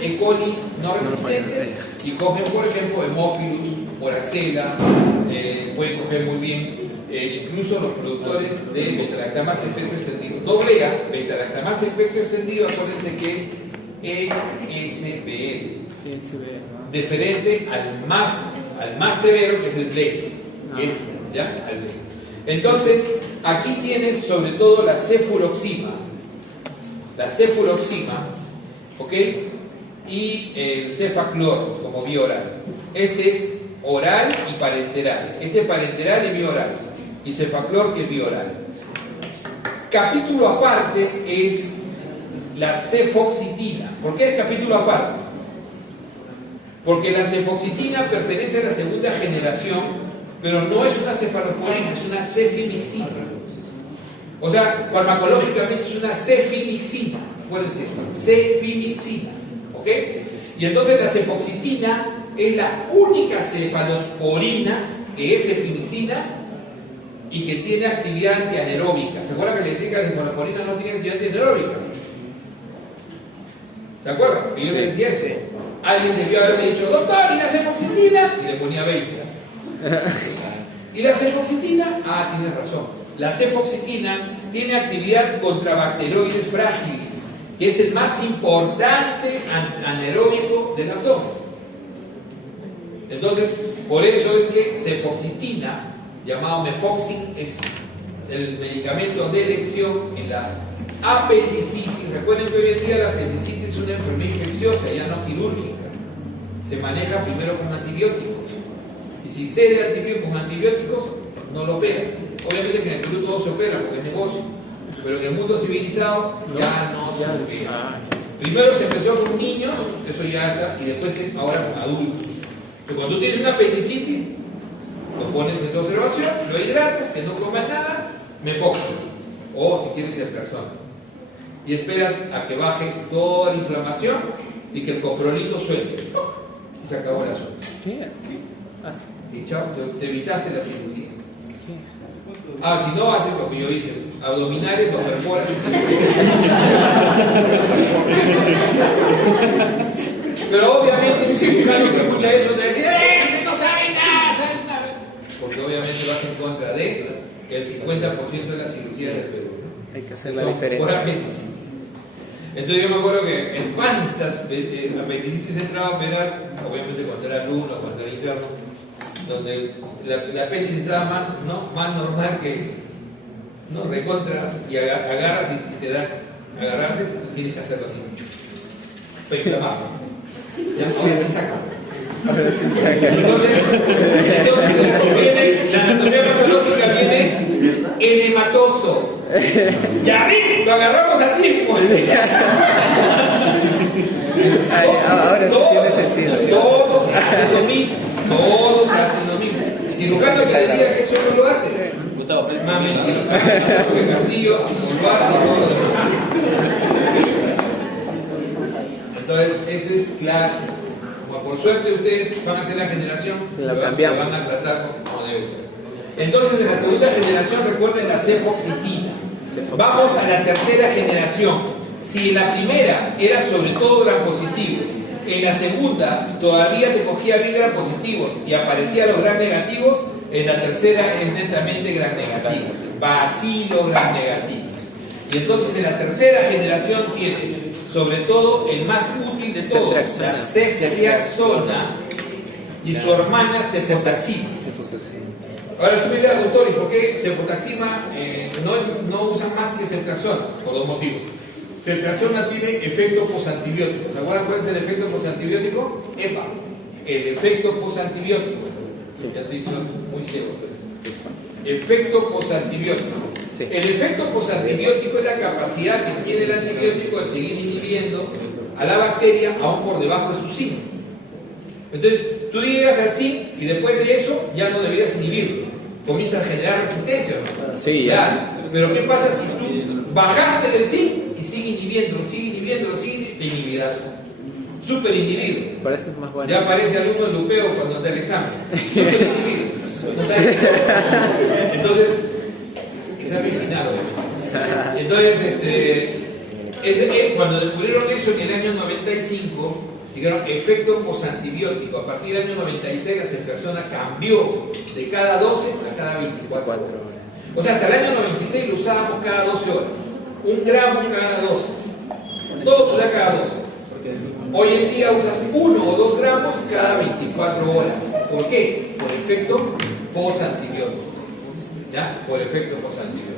E. coli no resistentes y cogen, por ejemplo, Haemophilus, Moraxella, pueden coger muy bien incluso los productores de beta-lactamasa espectro extendido. Doble A, beta-lactamasa espectro extendido, acuérdense que es ESBL, diferente al más severo, que es el Blake. ¿Ya? Al Blake. Entonces, aquí tienen sobre todo la cefuroxima, ¿ok? Y el cefaclor como vía oral. Este es oral y parenteral. Este es parenteral y vía oral. Y cefaclor, que es vía oral. Capítulo aparte es la cefoxitina. ¿Por qué es capítulo aparte? Porque la cefoxitina pertenece a la segunda generación, pero no es una cefalosporina, es una cefimixina. O sea, farmacológicamente es una cefimixina. Acuérdense, cefimixina. ¿Ok? Y entonces la cefoxitina es la única cefalosporina que es cefimixina y que tiene actividad antianaeróbica. ¿Se acuerdan que le decía que la cefalosporina no tiene actividad antianaeróbica? ¿Se acuerdan? Que yo le decía eso. Alguien debió haberme dicho, doctor, ¿y la cefoxitina? Y le ponía 20. ¿Y la cefoxitina? Ah, tienes razón. La cefoxitina tiene actividad contra bacteroides frágiles, que es el más importante anaeróbico del abdomen. Entonces, por eso es que cefoxitina, llamado Mefoxin, es el medicamento de elección en la apendicitis. Recuerden que hoy en día la apendicitis es una enfermedad infecciosa, ya no quirúrgica. Se maneja primero con antibióticos. Y si cede con antibióticos, no lo operas. Obviamente que en el Perú todo se opera porque es negocio. Pero en el mundo civilizado ya no se opera. Primero se empezó con niños, eso ya está, y después ahora con adultos. Pero cuando tú tienes una apendicitis, lo pones en observación, lo hidratas, que no coma nada, Mefoxin. O si tienes ceftriaxona. Y esperas a que baje toda la inflamación y que el coprolito suelte. Y se acabó el asunto. Y chao, te evitaste la cirugía. Ah, si no, haces lo que yo hice. Abdominales, lo perforas. Pero obviamente un cirujano que escucha eso te va a decir, ¡ese no sabe nada! Porque obviamente vas en contra de el 50% de las cirugías del Perú. Hay que hacer la diferencia. Por apendicitis. Entonces yo me acuerdo que en cuántas apendicitis entraba a operar, obviamente cuando era alumno, cuando era interno, donde la apéndice entraba más normal que recontra, y agarras y te da, agarras y tú tienes que hacerlo así mucho. Pero abajo. Ahora se saca. Entonces viene, la anatomía patológica viene edematoso. Ya ves, lo agarramos a tiempo. Ahora sí tiene sentido. Todos hacen lo mismo. Todos hacen lo mismo. El cirujano que le diga que eso no lo hace. Gustavo, mami, Castillo, Osvaldo, todo lo demás. Entonces, eso es clásico. Como por suerte ustedes van a ser la generación que van a tratar como debe ser. Entonces, en la segunda generación, recuerden la cefoxitina. Vamos a la tercera generación. Si en la primera era sobre todo gram positivos, en la segunda todavía te cogía bien gram positivos y aparecían los gram negativos, en la tercera es netamente gram negativo, bacilo gram negativo. Y entonces en la tercera generación tienes sobre todo el más útil de todos, la ceftriaxona y su hermana cefotaxima. Ahora tú me dirás, doctor, ¿y por qué cefotaxima no usan más que ceftriaxona? Por dos motivos. Ceftriaxona tiene efecto posantibiótico. ¿Se acuerdan cuál es el efecto posantibiótico? EPA, el efecto posantibiótico. Ya estoy muy ciego. Efecto posantibiótico. Sí. El efecto posantibiótico es la capacidad que tiene el antibiótico de seguir inhibiendo a la bacteria aún por debajo de su zinc. Entonces, tú llegas al zinc y después de eso ya no deberías inhibirlo. Comienzas a generar resistencia, ¿no? Sí, ya. Pero ¿qué pasa si tú bajaste del zinc y sigue inhibiéndolo, te inhibirás? Súper inhibido. Parece más bueno. Ya aparece alumno lupeo cuando da el examen. Súper inhibido. Entonces, esa es mi final, obviamente. Entonces, cuando descubrieron eso en el año 95, dijeron efecto posantibiótico. A partir del año 96 la ceftriaxona cambió de cada 12 a cada 24 horas. O sea, hasta el año 96 lo usábamos cada 12 horas. 1 gramo cada 12. Todo se usa cada 12. Hoy en día usas 1 o 2 gramos cada 24 horas. ¿Por qué? Por efecto posantibiótico. ¿Ya? Por efecto posantibiótico.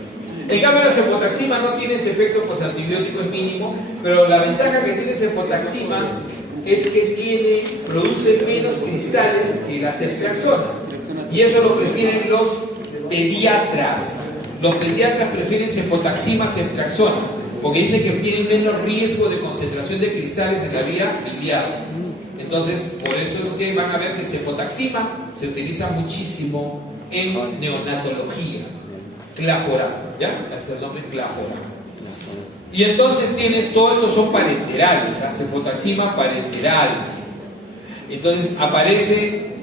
En cambio, la cefotaxima no tiene ese efecto posantibiótico, es mínimo, pero la ventaja que tiene cefotaxima es que produce menos cristales que la ceftriaxona. Y eso lo prefieren los pediatras. Los pediatras prefieren cefotaxima a ceftriaxona, porque dicen que tienen menos riesgo de concentración de cristales en la vía biliar. Entonces, por eso es que van a ver que cefotaxima se utiliza muchísimo en neonatología. Cláfora, ¿ya? Es el nombre cláfora. Y entonces tienes, todo esto son parenterales, ¿eh? Cefotaxima parenteral. Entonces aparece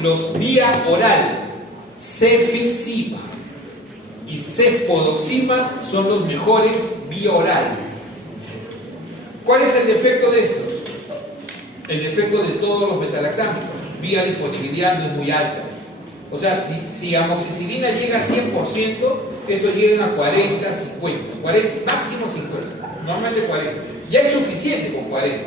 los vía oral, cefixima y cefodoxima son los mejores vía oral. ¿Cuál es el defecto de estos? El defecto de todos los betalactámicos, vía disponibilidad no es muy alta. O sea, si amoxicilina llega a 100%, estos llegan a 40, 50, 40, máximo 50, normalmente 40. Ya es suficiente con 40,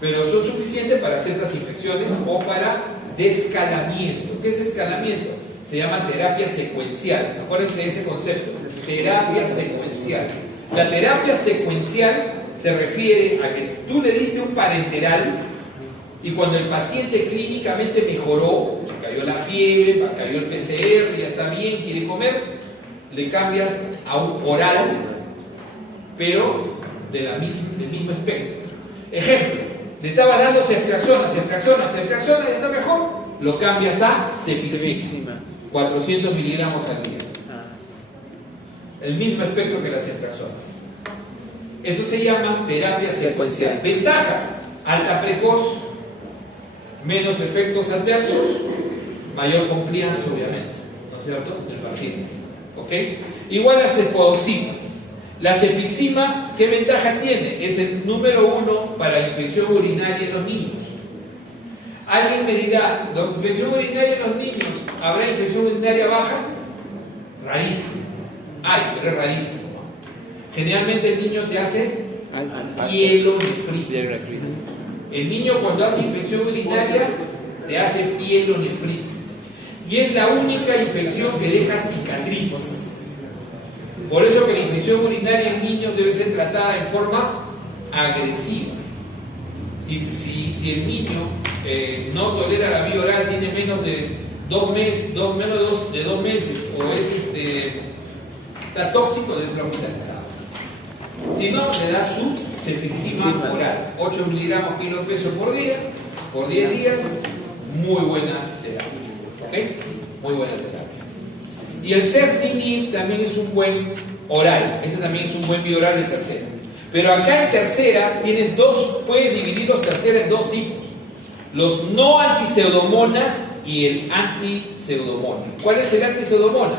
pero son suficientes para ciertas infecciones o para descalamiento. ¿Qué es descalamiento? Se llama terapia secuencial. Acuérdense de ese concepto, terapia secuencial. La terapia secuencial se refiere a que tú le diste un parenteral y cuando el paciente clínicamente mejoró, cayó la fiebre, cayó el PCR, ya está bien, quiere comer, le cambias a un oral, pero del mismo espectro. Ejemplo, le estabas dando ceftriaxona, ya está mejor, lo cambias a cefixima, 400 miligramos al día. El mismo espectro que la ceftriaxona. Eso se llama terapia secuencial. Ventajas: alta precoz, menos efectos adversos, mayor compliance, obviamente, ¿no es cierto?, del paciente. ¿Ok? Igual a cefodoxima. La cefixima, ¿qué ventaja tiene? Es el número 1 para infección urinaria en los niños. Alguien me dirá, ¿la infección urinaria en los niños habrá infección urinaria baja? Rarísimo. Ay, pero es rarísimo. Generalmente el niño te hace pielonefritis. El niño cuando hace infección urinaria te hace pielonefritis. Y es la única infección que deja cicatriz. Por eso que la infección urinaria en niños debe ser tratada en forma agresiva. Si el niño no tolera la vía oral, tiene menos de 2 meses, o está tóxico, debe ser hospitalizado. Si no, le da su cefixima oral, 8 miligramos kilo peso por día, por 10 días, muy buena terapia. ¿Ok? Muy buena terapia. Y el cefdinib también es un buen oral. Este también es un buen bioral de tercera. Pero acá en tercera tienes puedes dividir los terceras en 2 tipos. Los no antipseudomonas y el antipseudomona. ¿Cuál es el antipseudomona?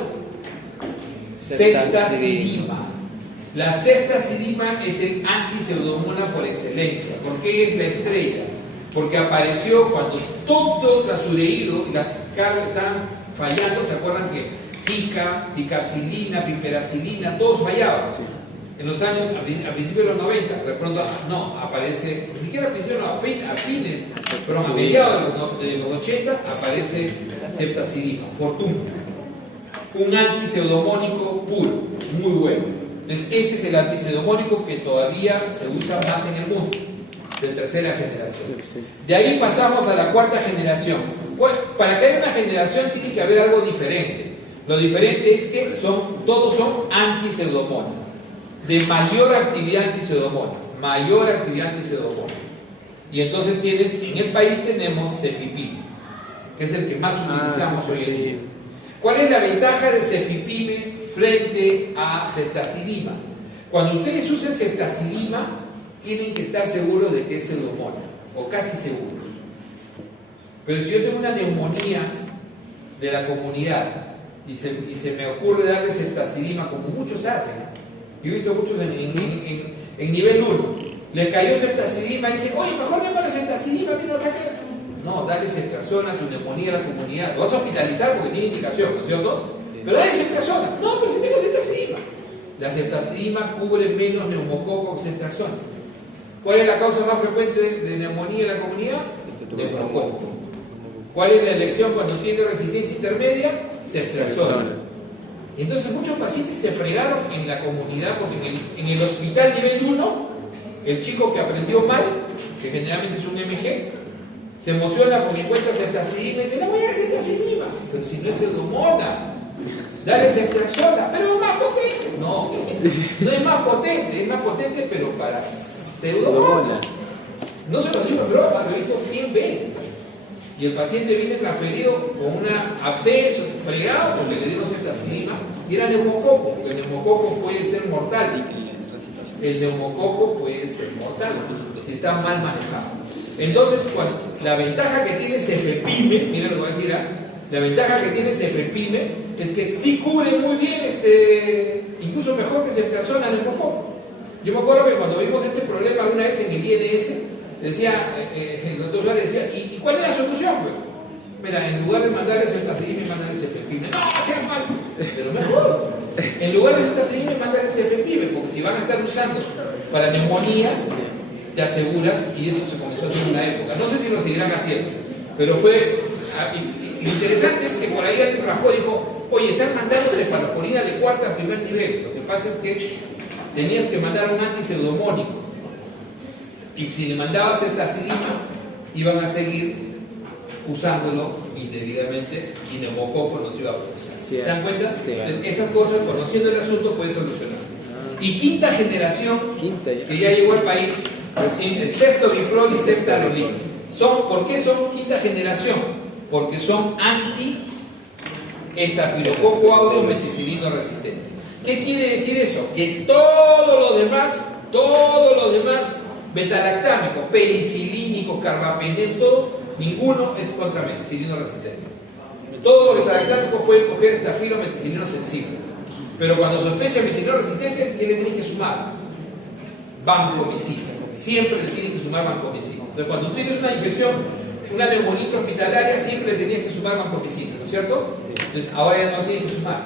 Ceftazidima. La ceftazidima es el antipseudomona por excelencia. ¿Por qué es la estrella? Porque apareció cuando todos los ureídos y las cargas están fallando. ¿Se acuerdan que ticarcilina, piperacilina, todos fallaban? Sí. En los años, a principios de los 90, de pronto no, aparece, ni siquiera a principios, no, a fines, pero a mediados de los 80 aparece ceftazidima, Fortuna. Un antipseudomónico puro, muy bueno. Entonces, este es el antipseudomónico que todavía se usa más en el mundo, de tercera generación. De ahí pasamos a la 4ª generación. Para que haya una generación tiene que haber algo diferente. Lo diferente es que todos son antipseudomonas, de mayor actividad antipseudomona, Y entonces en el país tenemos cefipime, que es el que más utilizamos hoy en día. ¿Cuál es la ventaja de cefipime frente a ceftazidima? Cuando ustedes usen ceftazidima, tienen que estar seguros de que es pseudomona, o casi seguros. Pero si yo tengo una neumonía de la comunidad y se me ocurre darle ceftazidima, como muchos hacen, yo he visto muchos en nivel 1, les cayó ceftazidima y dicen, oye, mejor démosle ceftazidima, mira la que... No, dale ceftriaxona, tu neumonía a la comunidad. Lo vas a hospitalizar porque tiene indicación, ¿no es cierto? Pero dale ceftriaxona. No, pero si tengo ceftazidima. La ceftazidima cubre menos neumococo que ceftriaxona. ¿Cuál es la causa más frecuente de neumonía en la comunidad? Neumococo. ¿Cuál es la elección cuando tiene resistencia intermedia? Ceftriaxona. Entonces muchos pacientes se fregaron en la comunidad porque en el hospital nivel 1, el chico que aprendió mal, que generalmente es un MG, se emociona porque encuentra ceftazidima y dice, no voy a dar ceftazidima, pero si no es pseudomona, dale ceftriaxona, pero es más potente. No, no es más potente, pero para pseudomona. No se lo digo, pero lo he visto 100 veces. Y el paciente viene transferido con un absceso, fregado, porque le dieron ceftazidima, y era neumococo, porque el neumococo puede ser mortal. El neumococo puede ser mortal, si está mal manejado. Entonces, la ventaja que tiene cefepime, miren lo que voy a decir, la ventaja que tiene cefepime es que sí cubre muy bien, incluso mejor que ceftriaxona en el neumococo. Yo me acuerdo que cuando vimos este problema una vez en el INS, decía, el doctor Suárez decía, ¿y cuál es la solución? Pues? Mira, en lugar de mandarle ceftazidima, mandarle cefepime. No, sean mal, pero mejor. En lugar de ceftazidima, mandarle cefepime, porque si van a estar usando para neumonía, te aseguras, y eso se comenzó a hacer en una época. No sé si lo seguirán haciendo, pero fue... Lo interesante es que por ahí alguien rajó y dijo, oye, están mandando cefalosporina de cuarta a primer nivel. Lo que pasa es que tenías que mandar un antipseudomónico. Y si le mandabas ceftazidima, iban a seguir usándolo indebidamente y neumococo no se iba a aprovechar. ¿Se dan cuenta? Sí. Esas cosas, conociendo el asunto, puedes solucionar. Y quinta generación, que ya llegó al país, recién, el ceftobiprol y ceftaroline. ¿Por qué son quinta generación? Porque son anti-estafilococo aureus meticilino resistentes. ¿Qué quiere decir eso? Que todo lo demás, betalactámico, penicilínico, carbapenel, todo, ninguno es contra meticilino resistente. Todos los betalactámicos pueden coger estafilo meticilino sensible. Pero cuando sospecha meticilino resistente, ¿qué le tienes que sumar? Vancomicina. Siempre le tienes que sumar vancomicina. Entonces, cuando tú tienes una infección, una neumonía hospitalaria, siempre le tenías que sumar vancomicina, ¿no es cierto? Sí. Entonces, ahora ya no tienes que sumar.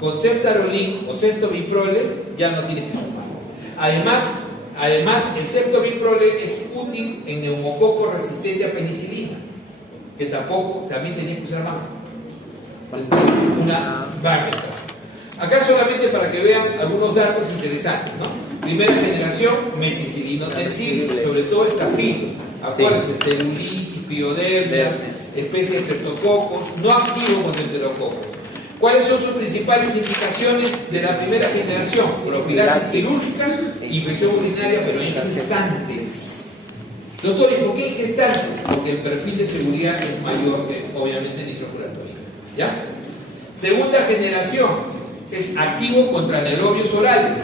Con ceftaroline o ceftobiprole ya no tienes que sumar. Además, el ceftobiprole es útil en neumococo resistente a penicilina, que también tenías que usar más. Una ventaja. Acá solamente para que vean algunos datos interesantes, ¿no? Primera generación, meticilino sensible, sobre todo estafilos. Acuérdense, celulitis, piodermia, especies de streptococos, no activo con enterococos. ¿Cuáles son sus principales indicaciones de la primera generación? Profilaxis quirúrgica, infección urinaria, pero en gestantes. Doctor, ¿y por qué en gestantes? Porque el perfil de seguridad es mayor que, obviamente, en nitrofuratoria. ¿Ya? Segunda generación, es activo contra anaerobios orales.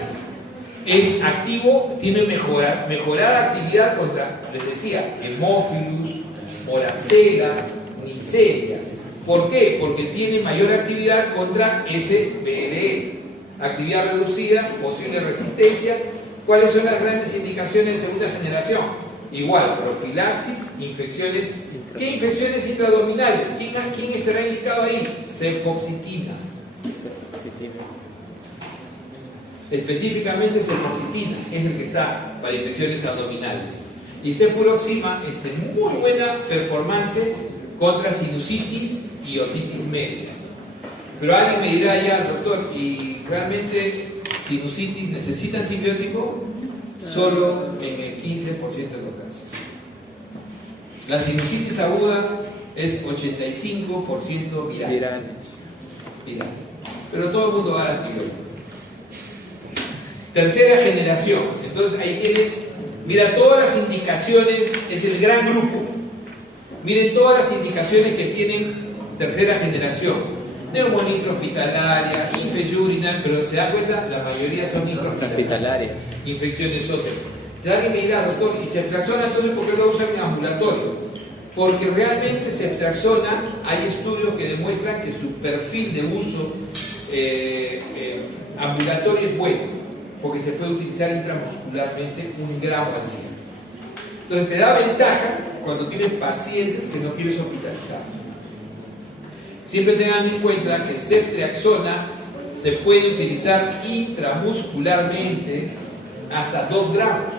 Es activo, tiene mejorada actividad contra, les decía, Haemophilus, Moraxella, Neisseria. ¿Por qué? Porque tiene mayor actividad contra SBLE, actividad reducida, posible resistencia. ¿Cuáles son las grandes indicaciones de segunda generación? Igual, profilaxis, infecciones. ¿Qué infecciones intraabdominales? ¿Quién estará indicado ahí? Cefoxitina. Específicamente cefoxitina, es el que está para infecciones abdominales. Y cefuroxima es de muy buena performance contra sinusitis y otitis media. Pero alguien me dirá ya, doctor, ¿y realmente sinusitis necesita antibiótico? Solo en el 15% de los casos. La sinusitis aguda es 85% viral. Pero todo el mundo va al antibiótico. Tercera generación. Entonces ahí tienes, mira todas las indicaciones, es el gran grupo. Miren todas las indicaciones que tienen tercera generación. Neumonía intrahospitalaria, infección urinaria, pero se da cuenta, la mayoría son intrahospitalarias. Infecciones óseas. Alguien me dirá, doctor, ¿y ceftriaxona entonces por qué lo usan en ambulatorio? Porque realmente ceftriaxona, hay estudios que demuestran que su perfil de uso ambulatorio es bueno. porque se puede utilizar intramuscularmente 1 gramo al día. Entonces te da ventaja cuando tienes pacientes que no quieres hospitalizar. Siempre tengan en cuenta que ceftriaxona se puede utilizar intramuscularmente hasta 2 gramos.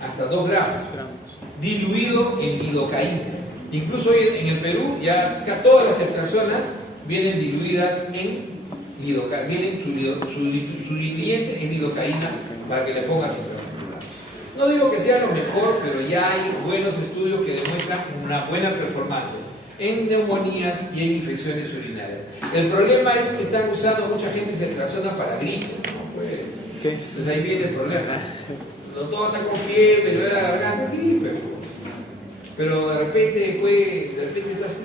Hasta 2 gramos. Diluido en lidocaína. Incluso hoy en el Perú ya todas las ceftriaxonas vienen diluidas en lidocaína. Vienen su ingrediente en lidocaína para que le pongas intramuscular. No digo que sea lo mejor, pero ya hay buenos estudios que demuestran una buena performance en neumonías y en infecciones urinarias. El problema es que están usando mucha gente ceftriaxona para gripe, ¿no? Pues, entonces ahí viene el problema. No todo está con fiebre, le duele la garganta, gripe. Pero de repente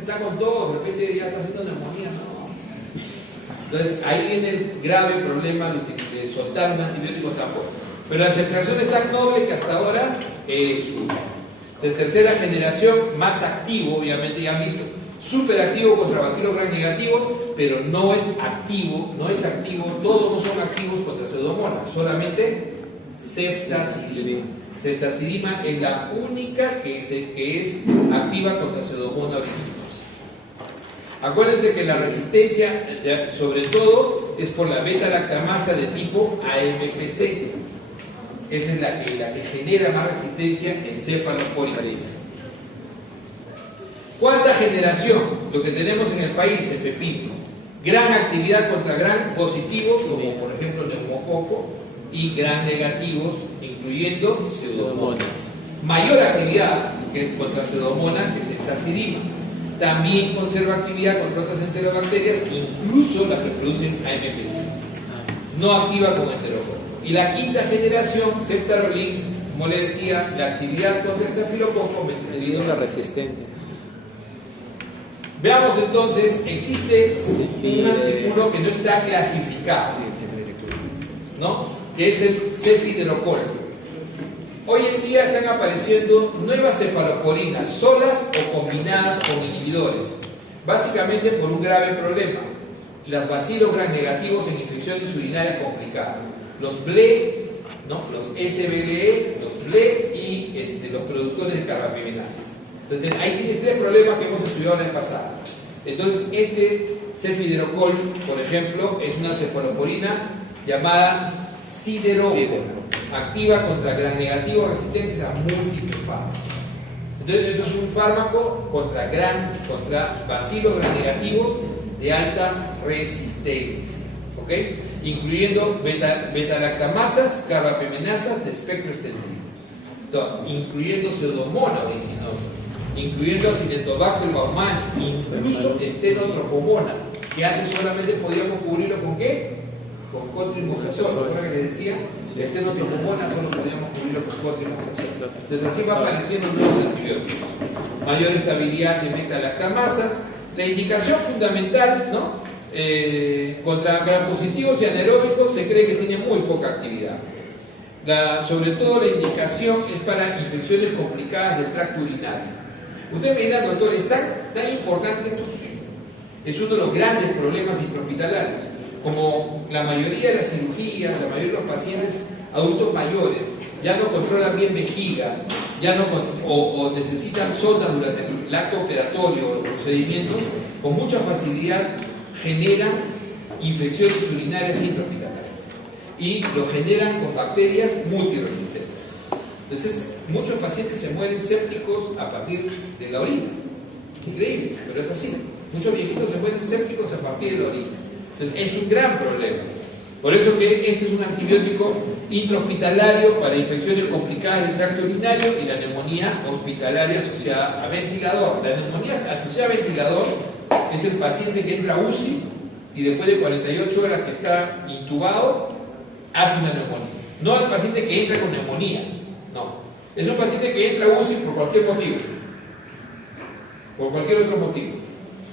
está con tos, de repente ya está haciendo neumonía, ¿no? Entonces ahí viene el grave problema de soltar un antibiótico tan fuerte. Pero la ceftriaxona es tan noble que hasta ahora es de tercera generación, más activo, obviamente ya han visto, súper activo contra bacilos gram negativos, pero no es activo, todos no son activos contra pseudomonas, solamente ceftazidima. Ceftazidima es la única que es activa contra pseudomonas aeruginosa. Acuérdense que la resistencia, sobre todo, es por la beta-lactamasa de tipo AMPC. Esa es la que genera más resistencia en cefalosporines. Cuarta generación, lo que tenemos en el país, cefepime. Gran actividad contra gram positivos, como por ejemplo neumococo, y gram negativos, incluyendo pseudomonas. Mayor actividad contra pseudomonas que ceftazidima. También conserva actividad contra otras enterobacterias, incluso las que producen AMPC. No activa con enterococo. Y la quinta generación, ceftarolin, como le decía, la actividad contra estafilococo metilerido la resistente. Veamos entonces, existe un antículo que no está clasificado, ¿no? Que es el cefiderocol. Hoy en día están apareciendo nuevas cefalosporinas, solas o combinadas con inhibidores, básicamente por un grave problema: los bacilos gram negativos en infecciones urinarias complicadas. Los BLE, ¿no? Los SBLE, los BLE y los productores de carbapenemasas. Entonces, ahí tienes 3 problemas que hemos estudiado la vez pasada. Entonces, este cefiderocol, por ejemplo, es una cefalosporina llamada siderófora, activa contra gram negativos resistentes a múltiples fármacos. Entonces, esto es un fármaco contra bacilos gram negativos de alta resistencia, ¿ok? Incluyendo beta-lactamasas, carbapenemasas de espectro extendido. Entonces, incluyendo pseudomonas aeruginosa, incluyendo Acinetobacter baumannii, incluso estenotropomona, que antes solamente podíamos cubrirlo con ¿qué? Con cotrimoxazol. ¿Recuerdan que les decía? Estenotropomona solo podíamos cubrirlo con cotrimoxazol. Entonces así va apareciendo nuevos antibióticos. Mayor estabilidad de beta-lactamasas. La indicación fundamental, ¿no? Contra gram positivos y anaeróbicos se cree que tiene muy poca actividad. Sobre todo la indicación es para infecciones complicadas del tracto urinario. Ustedes me dirán, doctor, ¿es tan importante esto? Sí. Es uno de los grandes problemas intrahospitalarios. Como la mayoría de las cirugías, la mayoría de los pacientes adultos mayores ya no controlan bien vejiga, o necesitan sondas durante el acto operatorio o los procedimientos, con mucha facilidad generan infecciones urinarias intrahospitalarias y lo generan con bacterias multiresistentes. Entonces, muchos pacientes se mueren sépticos a partir de la orina. Increíble, pero es así. Muchos viejitos se mueren sépticos a partir de la orina. Entonces, es un gran problema. Por eso que este es un antibiótico intrahospitalario para infecciones complicadas del tracto urinario y la neumonía hospitalaria asociada a ventilador. La neumonía asociada a ventilador es el paciente que entra a UCI y después de 48 horas que está intubado, hace una neumonía. No el paciente que entra con neumonía, no. Es un paciente que entra a UCI por cualquier motivo, por cualquier otro motivo.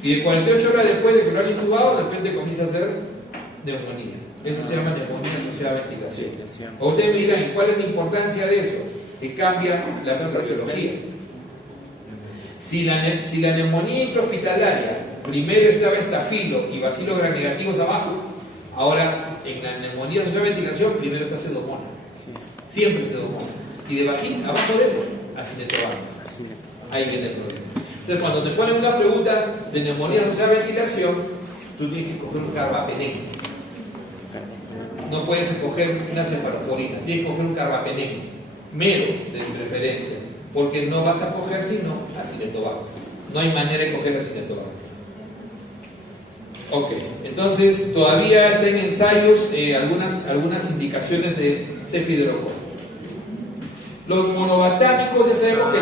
Y de 48 horas después de que lo han intubado, de repente comienza a hacer neumonía. Eso se llama neumonía asociada a ventilación. O ustedes me dirán, ¿cuál es la importancia de eso? Que cambia la microbiología. Si la neumonía intrahospitalaria primero estaba estafilo y bacilos gram negativos abajo, Ahora, en la neumonía asociada a ventilación, primero está pseudomonas. Siempre pseudomonas. Y de bajín, abajo de eso, acetobacter. Ahí viene el problema. Entonces, cuando te ponen una pregunta de neumonía asociada a ventilación, tú tienes que coger un carbapenén. No puedes escoger una cefalosporina, tienes que coger un carbapenén, mero de preferencia, porque no vas a coger sino acetobacter. No hay manera de coger acetobacter. Ok, entonces todavía está en ensayos algunas indicaciones de cefidrococ. Los monobatámicos, ya sabemos que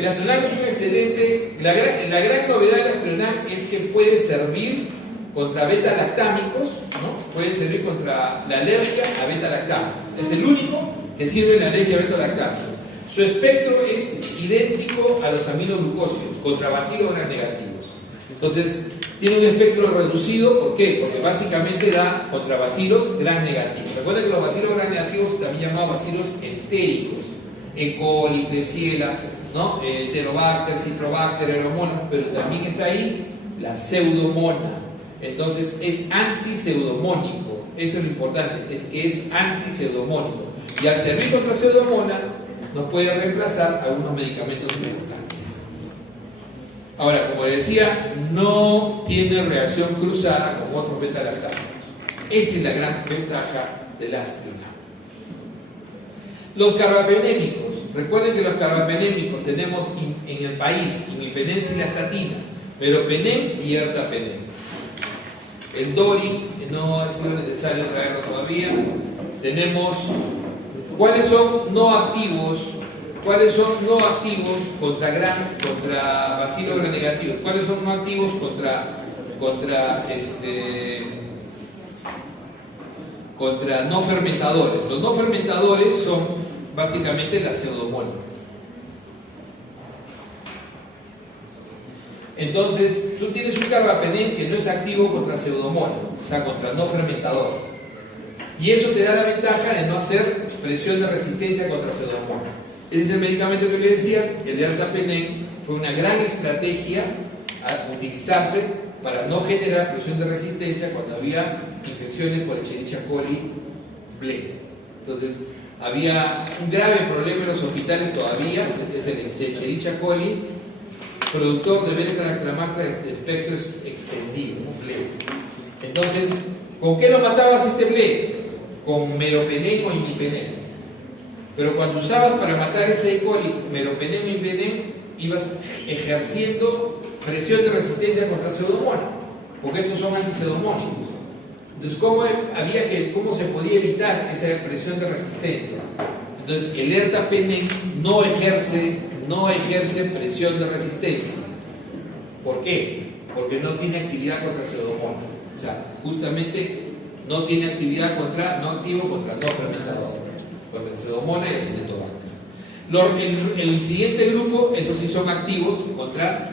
el astronam es un excelente. La gran novedad del astronam es que puede servir contra beta-lactámicos, ¿no? Puede servir contra la alergia a beta-lactámicos. Es el único que sirve en la alergia a beta-lactámicos. Su espectro es idéntico a los aminoglucósidos, contra bacilos gram negativos. Entonces, tiene un espectro reducido, ¿por qué? Porque básicamente da contra bacilos gram negativos. Recuerden que los bacilos gram negativos, también llamados bacilos entéricos, E. coli, Klebsiella, ¿no? Enterobacter, Citrobacter, Aeromonas, pero también está ahí la pseudomona. Entonces es antipseudomónico. Eso es lo importante, es que es antipseudomónico. Y al servir contra pseudomonas, nos puede reemplazar algunos medicamentos importantes. Ahora, como les decía, no tiene reacción cruzada con otros beta-lactámicos. Esa es la gran ventaja del astronam. Los carbapenémicos. Recuerden que los carbapenémicos tenemos en el país imipenem, cilastatina, meropenem y ertapenem. El Dori no ha sido necesario traerlo todavía. Tenemos cuáles son no activos. ¿Cuáles son no activos contra bacilos gram negativos? ¿Cuáles son no activos contra no fermentadores? Los no fermentadores son básicamente la pseudomonas. Entonces, tú tienes un carbapenén que no es activo contra pseudomonas, o sea, contra no fermentador. Y eso te da la ventaja de no hacer presión de resistencia contra pseudomonas. Ese es el medicamento que les decía, el ertapenem fue una gran estrategia a utilizarse para no generar presión de resistencia cuando había infecciones por Escherichia coli B. Entonces, había un grave problema en los hospitales todavía, es el Escherichia coli, productor de beta-lactamasta de espectro extendido, ¿no? BLE. Entonces, ¿con qué lo matabas este BLE? Con meropenem o imipenem. Pero cuando usabas para matar este E. coli, meropenem o imipenem, ibas ejerciendo presión de resistencia contra pseudomonas, porque estos son antipseudomónicos. Entonces, ¿cómo se podía evitar esa presión de resistencia? Entonces, el ertapenem no ejerce presión de resistencia. ¿Por qué? Porque no tiene actividad contra pseudomonas. O sea, justamente no tiene actividad no activo contra no fermentador. Contra pseudomonas y acetobacter. El siguiente grupo, esos sí son activos contra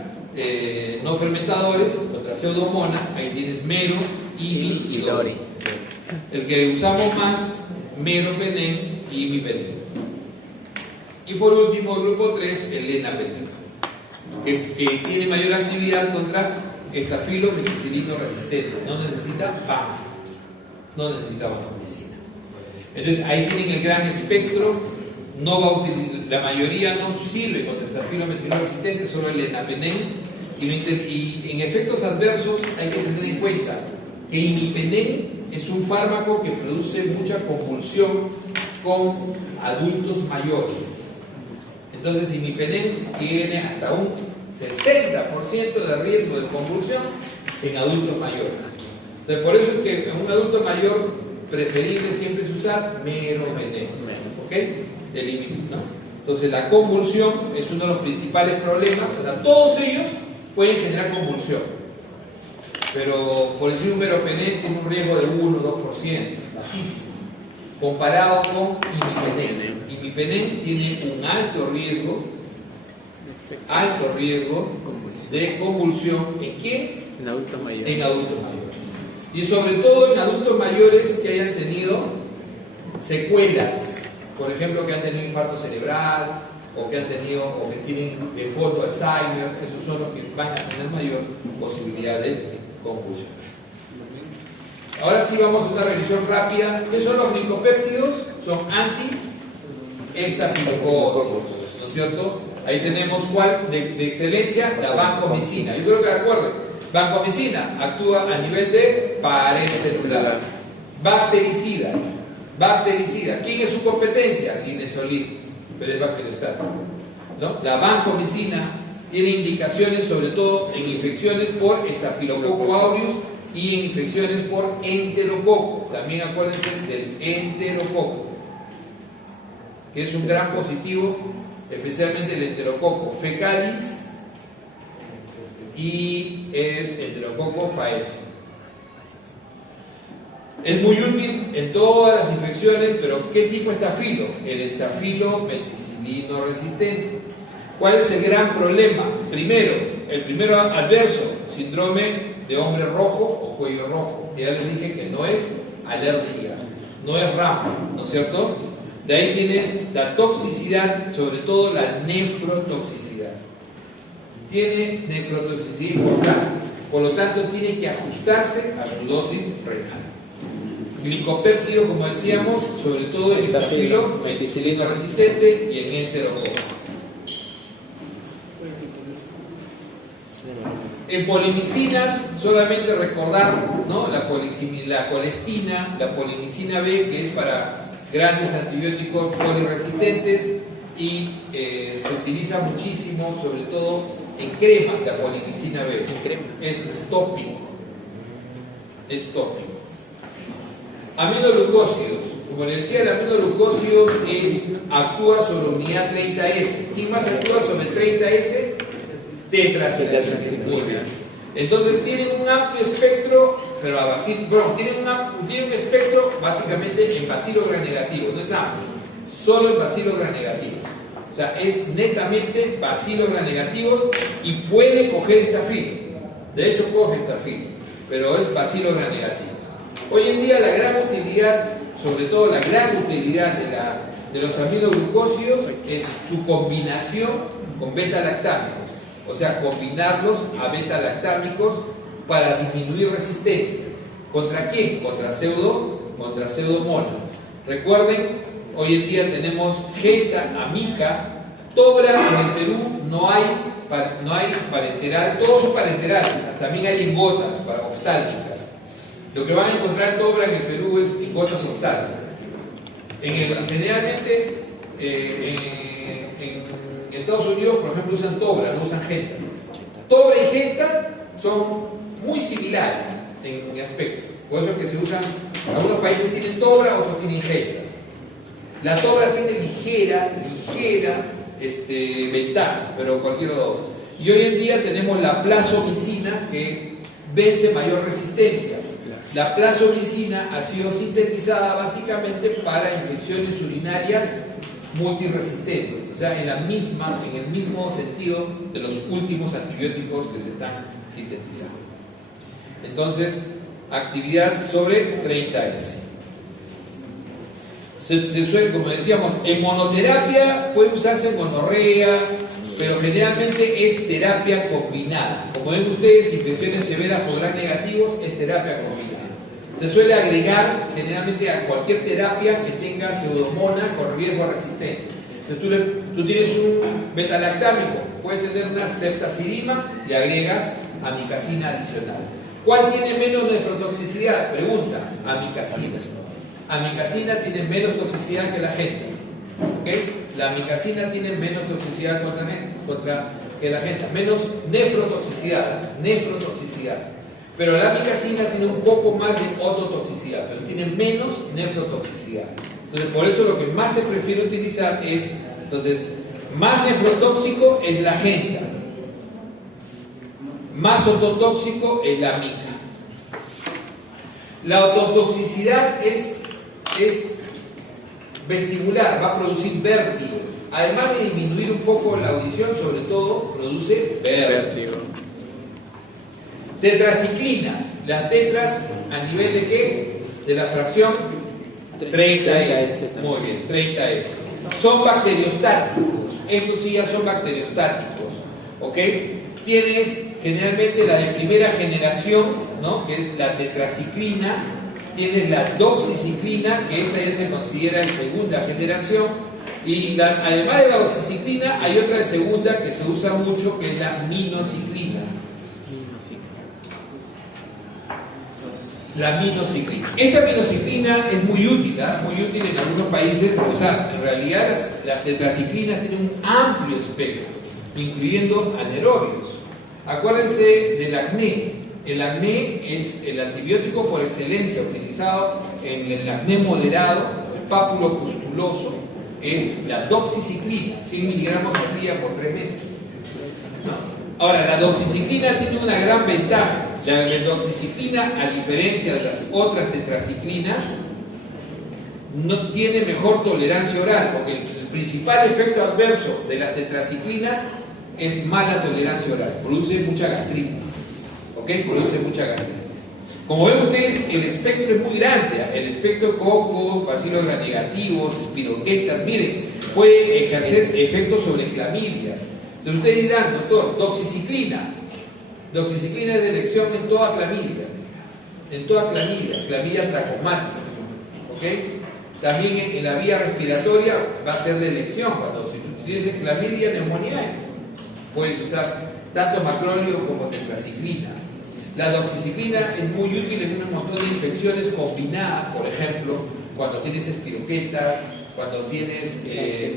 no fermentadores, contra pseudomonas. Ahí tienes mero, IMI y Dori. El que usamos más, meropenem y imipenem. Y por último, grupo 3, el enapenem, que tiene mayor actividad contra estafilos meticilino resistentes. No necesita vancomicina. Entonces ahí tienen el gran espectro. No va a utilizar, la mayoría no sirve contra estafilos meticilino resistentes, solo el enapenem. Y en efectos adversos hay que tener en cuenta que imipenem es un fármaco que produce mucha convulsión con adultos mayores. Entonces, imipenem tiene hasta un 60% de riesgo de convulsión en adultos mayores. Entonces, por eso es que en un adulto mayor, preferible siempre es usar meropenem, ¿ok? ¿No? Entonces, la convulsión es uno de los principales problemas. O sea, todos ellos pueden generar convulsión. Pero, por decir un meropenem tiene un riesgo de 1 o 2%, bajísimo, comparado con imipenem. Imipenem tiene un alto riesgo de convulsión. ¿En quién? En adultos mayores. En adultos mayores. Y sobre todo en adultos mayores que hayan tenido secuelas, por ejemplo, que han tenido infarto cerebral, o que tienen de fondo Alzheimer. Esos son los que van a tener mayor posibilidad de convulsión. Ahora sí vamos a una revisión rápida. ¿Qué son los glicopéptidos? Son anti-estafilococos, ¿no es cierto? Ahí tenemos cuál de excelencia, la vancomicina. Yo creo que recuerden, vancomicina actúa a nivel de pared celular. Bactericida. ¿Quién es su competencia? Linezolid, pero es bacteriostático, ¿no? La vancomicina tiene indicaciones sobre todo en infecciones por Staphylococcus aureus y en infecciones por enterococo. También acuérdense del enterococo, que es un gran positivo, especialmente el enterococo fecalis y el enterococo faecio. Es muy útil en todas las infecciones, pero ¿qué tipo de estafilo? El estafilo meticilino resistente. ¿Cuál es el gran problema? El primero adverso, síndrome de hombre rojo o cuello rojo. Ya les dije que no es alergia, no es RAM, ¿no es cierto? De ahí tienes la toxicidad, sobre todo la nefrotoxicidad. Tiene nefrotoxicidad importante, por lo tanto tiene que ajustarse a su dosis renal. Glicopéptido, como decíamos, sobre todo en estafilo meticilino resistente y en enterococo. En polimicinas, solamente recordar, ¿no? La colestina, la polimicina B, que es para grandes antibióticos poliresistentes y se utiliza muchísimo, sobre todo en cremas, la polimicina B. Es tópico. Aminoglucósidos. Como les decía, el aminoglucósidos actúa sobre unidad 30S. ¿Quién más actúa sobre 30S? Tetraciclina. Muy bien. Entonces tienen un amplio espectro, pero tienen un espectro básicamente en bacilo gram negativo, no es amplio, solo en bacilo gram negativo. O sea, es netamente bacilo gram negativos y puede coger estafilo. De hecho, coge estafilo, pero es bacilo gram negativo. Hoy en día la gran utilidad, sobre todo la gran utilidad de los aminoglucósidos es su combinación con beta-lactámicos. O sea, combinarlos a beta-lactámicos para disminuir resistencia. ¿Contra quién? Contra pseudomonas. Recuerden, hoy en día tenemos Genta, Amica, Tobra. En el Perú no hay parenteral, todos son parenterales, también hay en gotas para oftálmicas. Lo que van a encontrar Tobra en el Perú es en gotas oftálmicas. Generalmente en Estados Unidos, por ejemplo, usan Tobra, no usan Genta. Tobra y Genta son muy similares en aspecto. Por eso es que se usan, algunos países tienen Tobra, otros tienen Genta. La Tobra tiene ligera ventaja, pero cualquiera de los dos. Y hoy en día tenemos la plazomicina, que vence mayor resistencia. La plazomicina ha sido sintetizada básicamente para infecciones urinarias multiresistentes, o sea, en el mismo sentido de los últimos antibióticos que se están sintetizando. Entonces, actividad sobre 30S. Se suele, como decíamos, en monoterapia puede usarse en gonorrea, pero generalmente es terapia combinada. Como ven ustedes, infecciones severas por gram negativos es terapia combinada. Se suele agregar generalmente a cualquier terapia que tenga pseudomonas con riesgo a resistencia. Entonces tú tienes un beta-lactámico, puedes tener una ceftazidima y agregas amicacina adicional. ¿Cuál tiene menos nefrotoxicidad? Pregunta, amicacina. Amicacina tiene menos toxicidad que la Genta. ¿Okay? La amicacina tiene menos toxicidad que la Genta, menos nefrotoxicidad. Pero la amicacina tiene un poco más de ototoxicidad, pero tiene menos nefrotoxicidad. Entonces, por eso lo que más se prefiere utilizar es, más nefrotóxico es la Genta, más ototóxico es la amica. La ototoxicidad es vestibular, va a producir vértigo. Además de disminuir un poco la audición, sobre todo produce vértigo. Tetraciclinas, las tetras a nivel de ¿qué? De la fracción 30S. Muy bien, 30S. Son bacteriostáticos. Estos sí ya son bacteriostáticos. ¿Ok? Tienes generalmente la de primera generación, ¿no? Que es la tetraciclina, tienes la doxiciclina, que esta ya se considera de segunda generación, y además de la doxiciclina hay otra de segunda que se usa mucho, que es la minociclina. La minociclina. Esta minociclina es muy útil, muy útil en algunos países. O sea, en realidad las tetraciclinas tienen un amplio espectro, incluyendo anaerobios. Acuérdense del acné. El acné es el antibiótico por excelencia utilizado en el acné moderado, el pápulo pustuloso, es la doxiciclina, 100 miligramos al día por 3 meses. ¿No? Ahora, la doxiciclina tiene una gran ventaja. La doxiciclina, a diferencia de las otras tetraciclinas, no tiene mejor tolerancia oral, porque el principal efecto adverso de las tetraciclinas es mala tolerancia oral, produce mucha gastritis. ¿Ok? Produce mucha gastritis. Como ven ustedes, el espectro es muy grande. El espectro cocos, bacilos gram-negativos, espiroquetas, miren, puede ejercer efectos sobre clamidias. Entonces ustedes dirán, doctor, doxiciclina. Doxiciclina es de elección en toda clamidia. En toda clamidia, clamidia trachomatis. ¿Ok? También en la vía respiratoria va a ser de elección. Cuando si tú tienes clamidia pneumoniae, puedes usar tanto macróleo como tetraciclina. La doxiciclina es muy útil en un montón de infecciones combinadas, por ejemplo, cuando tienes espiroquetas, cuando tienes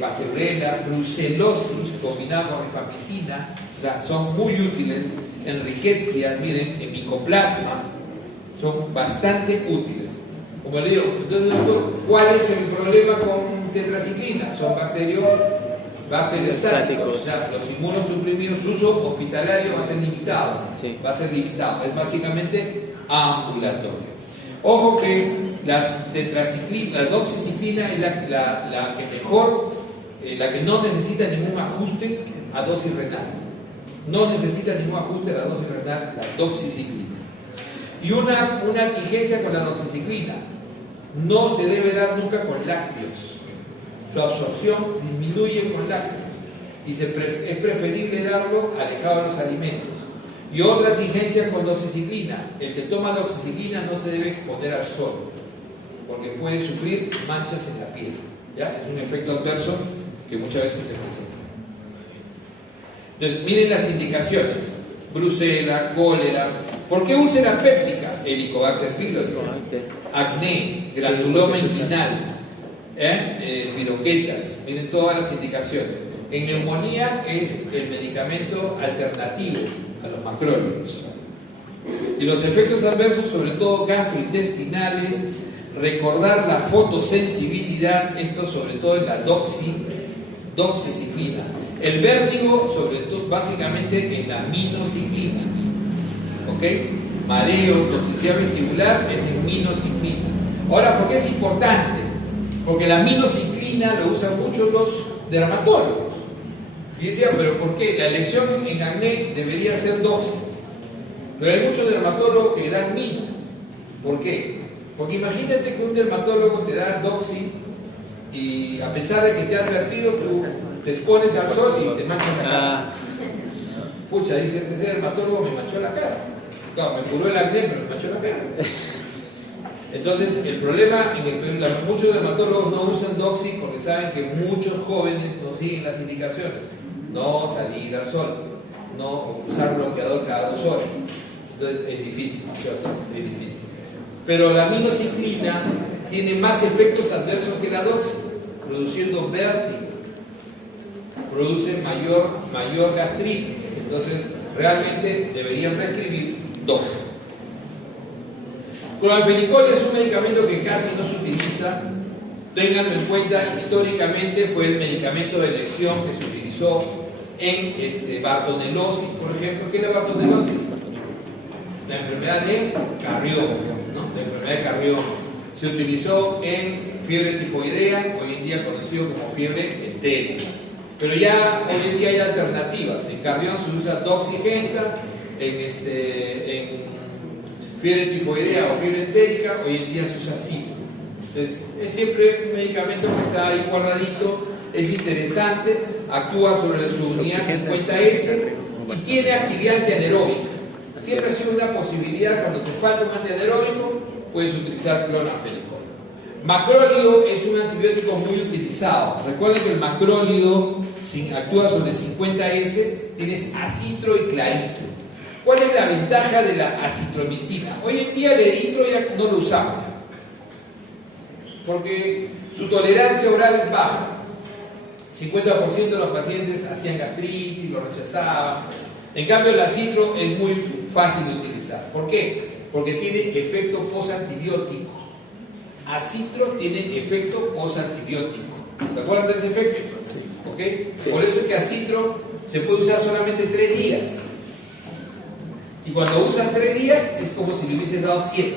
pasteurela, brucelosis combinada con rifamicina, o sea, son muy útiles en riquezas, miren, en micoplasma, son bastante útiles. Como le digo, entonces, doctor, ¿cuál es el problema con tetraciclina? Son bacteriostáticos, o sea, los inmunosuprimidos, su uso hospitalario va a ser limitado, sí. Va a ser limitado, es básicamente ambulatorio. Ojo que las tetraciclina, la doxiciclina es la que mejor, la que no necesita ningún ajuste a dosis renal, no necesita ningún ajuste a la dosis renal, la doxiciclina. Y una tingencia con la doxiciclina, no se debe dar nunca con lácteos. Su absorción disminuye con lácteos y es preferible darlo alejado de los alimentos. Y otra tingencia con doxiciclina: el que toma doxiciclina no se debe exponer al sol, porque puede sufrir manchas en la piel. ¿Ya? Es un efecto adverso que muchas veces se presenta. Entonces, miren las indicaciones: brucela, cólera. ¿Por qué úlcera péptica? Helicobacter pylori, acné, granuloma inguinal, piroquetas, miren todas las indicaciones. En neumonía es el medicamento alternativo a los macrólidos. Y los efectos adversos, sobre todo gastrointestinales, recordar la fotosensibilidad, esto sobre todo en la doxiciclina. El vértigo, sobre todo, básicamente en la minociclina. ¿Ok? Mareo, toxicidad vestibular es en minociclina. Ahora, ¿por qué es importante? Porque la minociclina lo usan mucho los dermatólogos. Y decía, ¿pero por qué? La elección en acné debería ser doxi. Pero hay muchos dermatólogos que dan mino. ¿Por qué? Porque imagínate que un dermatólogo te da doxi y a pesar de que te ha advertido, tú te expones al sol y te manchas la cara. Pucha, dice, ese dermatólogo me manchó la cara. Claro, me curó el acné, pero me manchó la cara. Entonces, el problema, muchos dermatólogos no usan doxi porque saben que muchos jóvenes no siguen las indicaciones. No salir al sol, no usar bloqueador cada 2 horas. Entonces, es difícil, ¿cierto? Es difícil. Pero la minociclina tiene más efectos adversos que la doxi, produciendo vértigo, produce mayor gastritis. Entonces, realmente deberían prescribir doxi. Cloramfenicol es un medicamento que casi no se utiliza. Ténganlo en cuenta, históricamente fue el medicamento de elección que se utilizó en bartonelosis, por ejemplo. ¿Qué es la bartonelosis? La enfermedad de Carrión, ¿no? La enfermedad de Carrión. Se utilizó en fiebre tifoidea, hoy en día conocido como fiebre entérica. Pero ya hoy en día hay alternativas. En Carrión se usa doxigenta, en fiebre tifoidea o fiebre entérica, hoy en día se usa cipo. Entonces, es siempre un medicamento que está ahí guardadito, es interesante, actúa sobre la subunidad 50S y tiene actividad antianaeróbica. Siempre ha sido una posibilidad cuando te falta un antianaeróbico, puedes utilizar clonafenicol. Macrólido es un antibiótico muy utilizado. Recuerden que el macrólido, si actúa sobre 50S, tienes acitro y claritro. ¿Cuál es la ventaja de la acitromicina? Hoy en día el eritro ya no lo usamos, porque su tolerancia oral es baja. 50% de los pacientes hacían gastritis, lo rechazaban. En cambio el acitro es muy fácil de utilizar. ¿Por qué? Porque tiene efecto posantibiótico. Acitro tiene efecto posantibiótico. ¿Se acuerdan de ese efecto? Sí. ¿Okay? Sí. Por eso es que acitro se puede usar solamente 3 días. Y cuando usas 3 días es como si le hubieses dado 7.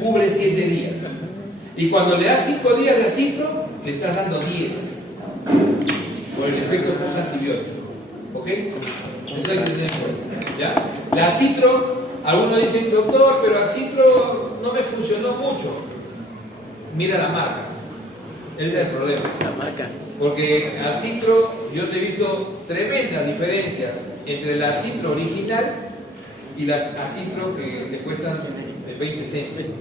Cubre 7 días. Y cuando le das 5 días de acitro, le estás dando 10. Por el efecto posantibiótico. ¿Ok? Eso hay que tener en cuenta. ¿Ya? La acitro, algunos dicen, doctor, pero acitro no me funcionó mucho. Mira la marca. Ese es el problema. La marca. Porque acitro, yo te he visto tremendas diferencias entre la acitro original y las acitro que te cuestan de 20 céntimos.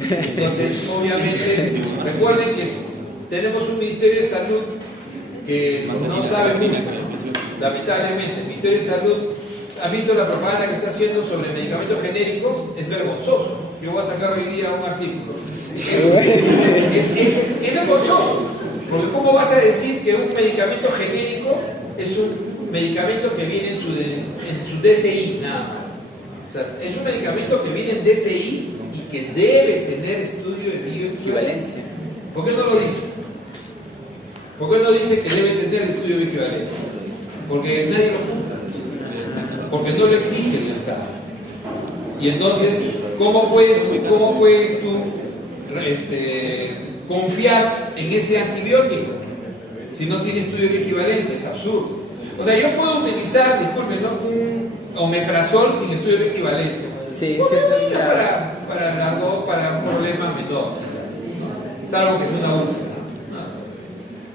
Entonces, obviamente, recuerden que tenemos un Ministerio de Salud que no sabe mucho, lamentablemente. El Ministerio de Salud ha visto la propaganda que está haciendo sobre medicamentos genéricos, es vergonzoso. Yo voy a sacar hoy día un artículo. Es vergonzoso, porque ¿cómo vas a decir que un medicamento genérico es un medicamento que viene en su DCI nada más? O sea, es un medicamento que viene en DCI y que debe tener estudio de bioequivalencia. ¿Por qué no lo dice? ¿Por qué no dice que debe tener estudio de bioequivalencia? Porque nadie lo cumple, porque no lo exige el Estado. Y entonces, ¿cómo puedes tú confiar en ese antibiótico si no tiene estudio de bioequivalencia? Es absurdo. O sea, yo puedo utilizar, disculpen, ¿no?, un omeprazol sin estudio de equivalencia. Sí, para un problema menor, quizás, ¿no? Salvo que sea una úlcera, ¿no?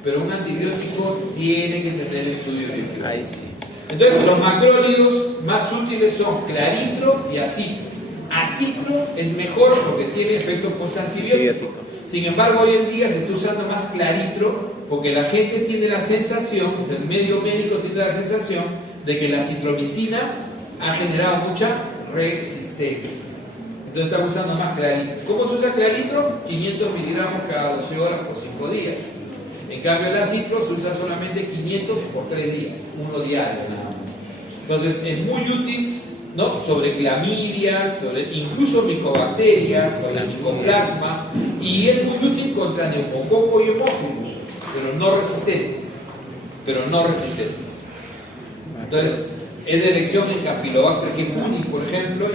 Pero un antibiótico tiene que tener estudio de equivalencia. Ahí sí. Entonces, los macrólidos más útiles son claritro y acitro. Acitro es mejor porque tiene efecto posantibiótico. Sin embargo, hoy en día se está usando más claritro porque la gente tiene la sensación, o sea, el medio médico tiene la sensación de que la citromicina ha generado mucha resistencia. Entonces están usando más claritro. ¿Cómo se usa claritro? 500 miligramos cada 12 horas por 5 días. En cambio el acitro se usa solamente 500 por 3 días, uno diario nada más. Entonces es muy útil, ¿no?, sobre clamidias, sobre incluso micobacterias, sobre micoplasma, y es muy útil contra neumococo y hemófilos, pero no resistentes. Entonces, es de elección en Campylobacter jejuni, por ejemplo,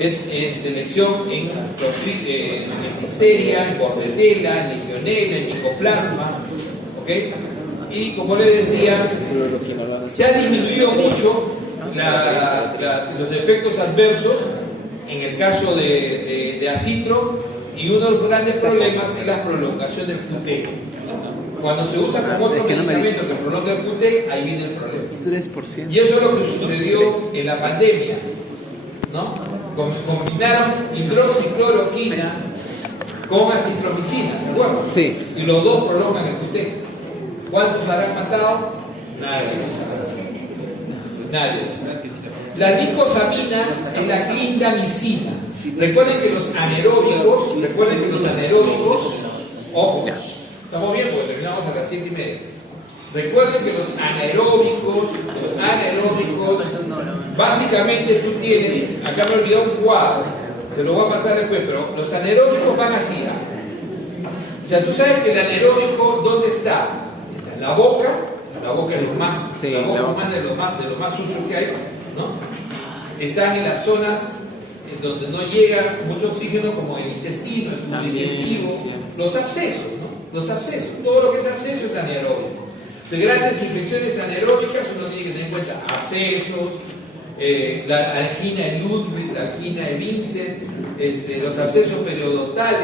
es de elección en Listeria, en Bordetella, en Legionella, en Micoplasma, ¿ok? Y como les decía, se ha disminuido mucho los efectos adversos en el caso de acitro, y uno de los grandes problemas es la prolongación del QT. Cuando se usa como otro medicamento que prolonga el QT, ahí viene el problema. 3%. Y eso es lo que sucedió en la pandemia, ¿no? Combinaron hidroxicloroquina con acitromicina, ¿se acuerdan? Sí. Y los dos prolongan el QT. ¿Cuántos habrán matado? Nadie lo sabe. Las nicosaminas es la clindamicina. Recuerden que los anaeróbicos, ojo, estamos bien porque terminamos a las 7:30. Recuerden que los anaeróbicos, básicamente tú tienes, acá me he olvidado un cuadro, se lo voy a pasar después, pero los anaeróbicos van así. O sea, tú sabes que el anaeróbico, ¿dónde está? Está en la boca es lo más, sí, la boca humana es de lo más sucio que hay, ¿no? Están en las zonas en donde no llega mucho oxígeno, como el intestino, el tubo digestivo, los abscesos, ¿no? Los abscesos, todo lo que es absceso es anaeróbico. De grandes infecciones anaeróbicas uno tiene que tener en cuenta abscesos, la angina de Ludwig, la angina de Vincent, los abscesos periodontales.